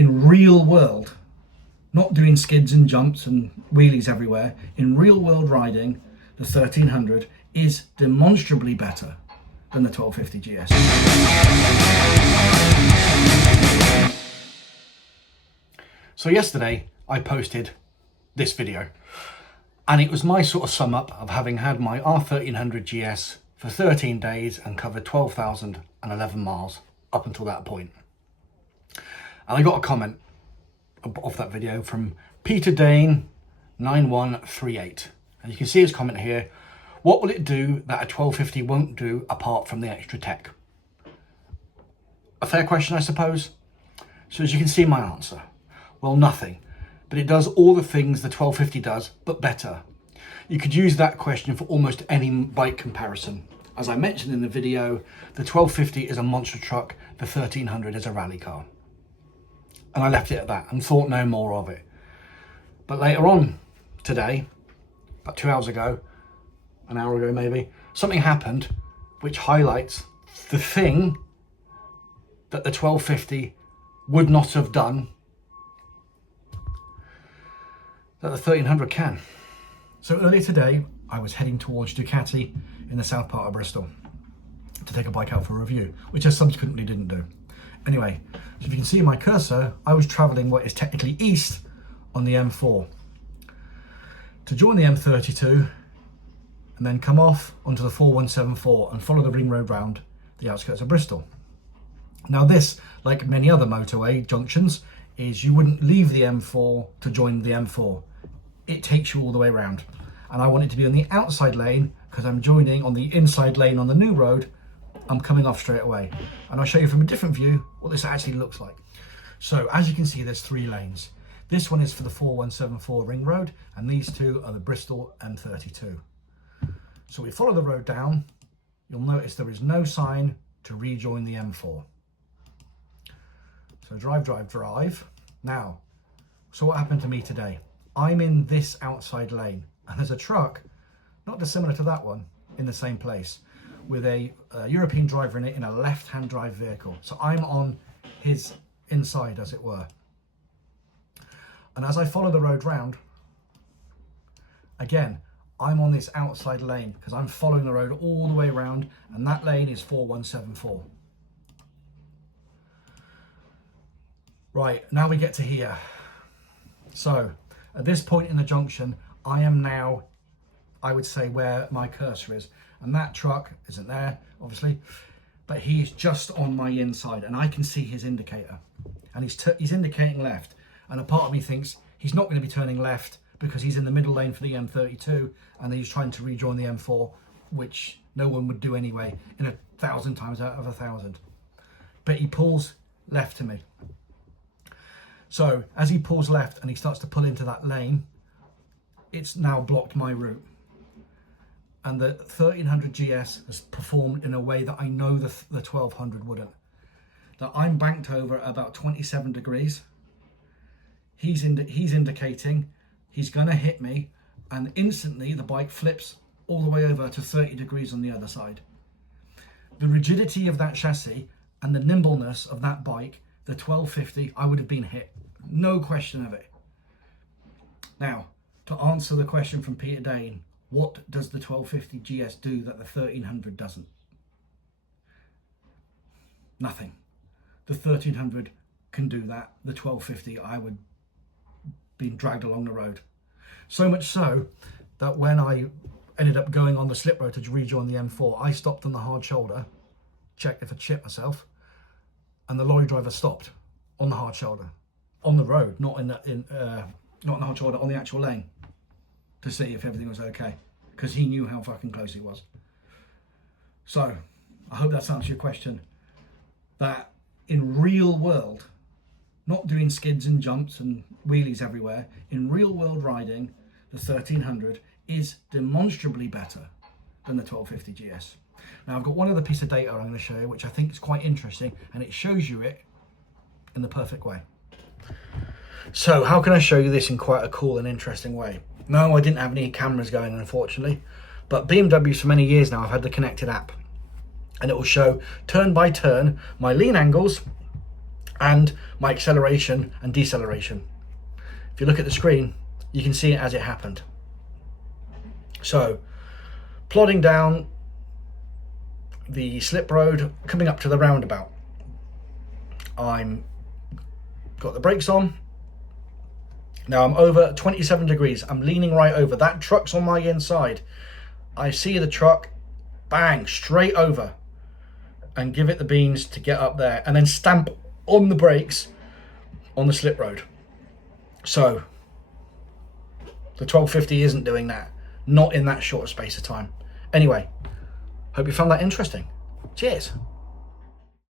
in real world, not doing skids and jumps and wheelies everywhere, in real world riding, the 1300 is demonstrably better than the 1250 GS. So yesterday I posted this video, and it was my sort of sum up of having had my R1300 GS for 13 days and covered 12,011 miles up until that point. And I got a comment off that video from Peter Dane 9138, and you can see his comment here. What will it do that a 1250 won't do apart from the extra tech? A fair question, I suppose. So as you can see, my answer, well, nothing, but it does all the things the 1250 does, but better. You could use that question for almost any bike comparison. As I mentioned in the video, the 1250 is a monster truck, the 1300 is a rally car. And I left it at that and thought no more of it. But later on today, about 2 hours ago, an hour ago maybe, something happened which highlights the thing that the 1250 would not have done that the 1300 can. So earlier today, I was heading towards Ducati in the south part of Bristol to take a bike out for a review, which I subsequently didn't do. Anyway, so if you can see my cursor, I was traveling what is technically east on the M4 to join the M32 and then come off onto the 4174 and follow the ring road round the outskirts of Bristol. Now this, like many other motorway junctions, is you wouldn't leave the M4 to join the M4. It takes you all the way around. And I want it to be on the outside lane because I'm joining on the inside lane on the new road. I'm coming off straight away. And I'll show you from a different view what this actually looks like. So as you can see, there's 3 lanes. This one is for the 4174 ring road, and these 2 are the Bristol M32. So we follow the road down. You'll notice there is no sign to rejoin the M4. So drive, drive, drive. Now, so what happened to me today? I'm in this outside lane, and there's a truck, not dissimilar to that one, in the same place, with a European driver in it in a left-hand drive vehicle. So I'm on his inside, as it were. And as I follow the road round, again, I'm on this outside lane because I'm following the road all the way around, and that lane is 4174. Right, now we get to here. So at this point in the junction, I am now, I would say, where my cursor is, and that truck isn't there, obviously, but he's just on my inside, and I can see his indicator, and he's indicating left, and a part of me thinks he's not going to be turning left because he's in the middle lane for the M32, and he's trying to rejoin the M4, which no one would do anyway, in 1,000 times out of 1,000. But he pulls left to me. So as he pulls left and he starts to pull into that lane, it's now blocked my route. And the 1300 GS has performed in a way that I know the 1200 wouldn't. That I'm banked over at about 27 degrees. He's indicating he's gonna hit me, and instantly the bike flips all the way over to 30 degrees on the other side. The rigidity of that chassis and the nimbleness of that bike, the 1250, I would have been hit. No question of it. Now, to answer the question from Peter Dane, what does the 1250 GS do that the 1300 doesn't? Nothing. The 1300 can do that. The 1250, I would be dragged along the road. So much so that when I ended up going on the slip road to rejoin the M4, I stopped on the hard shoulder, checked if I'd shit myself, and the lorry driver stopped on the hard shoulder, on the road, not in the hard shoulder, on the actual lane, to see if everything was okay, because he knew how fucking close he was. So I hope that's answered your question. That in real world, not doing skids and jumps and wheelies everywhere, in real world riding, the 1300 is demonstrably better than the 1250 GS. Now I've got one other piece of data I'm going to show you, which I think is quite interesting, and it shows you it in the perfect way. So how can I show you this in quite a cool and interesting way? No, I didn't have any cameras going, unfortunately, but BMWs for many years now, I've had the connected app, and it will show turn by turn my lean angles and my acceleration and deceleration. If you look at the screen, you can see it as it happened. So, plodding down the slip road, coming up to the roundabout, I'm got the brakes on. Now I'm over 27 degrees. I'm leaning right over. That truck's on my inside. I see the truck, bang, straight over, and give it the beans to get up there, and then stamp on the brakes on the slip road. So the 1250 isn't doing that, not in that short space of time. Anyway, hope you found that interesting. Cheers.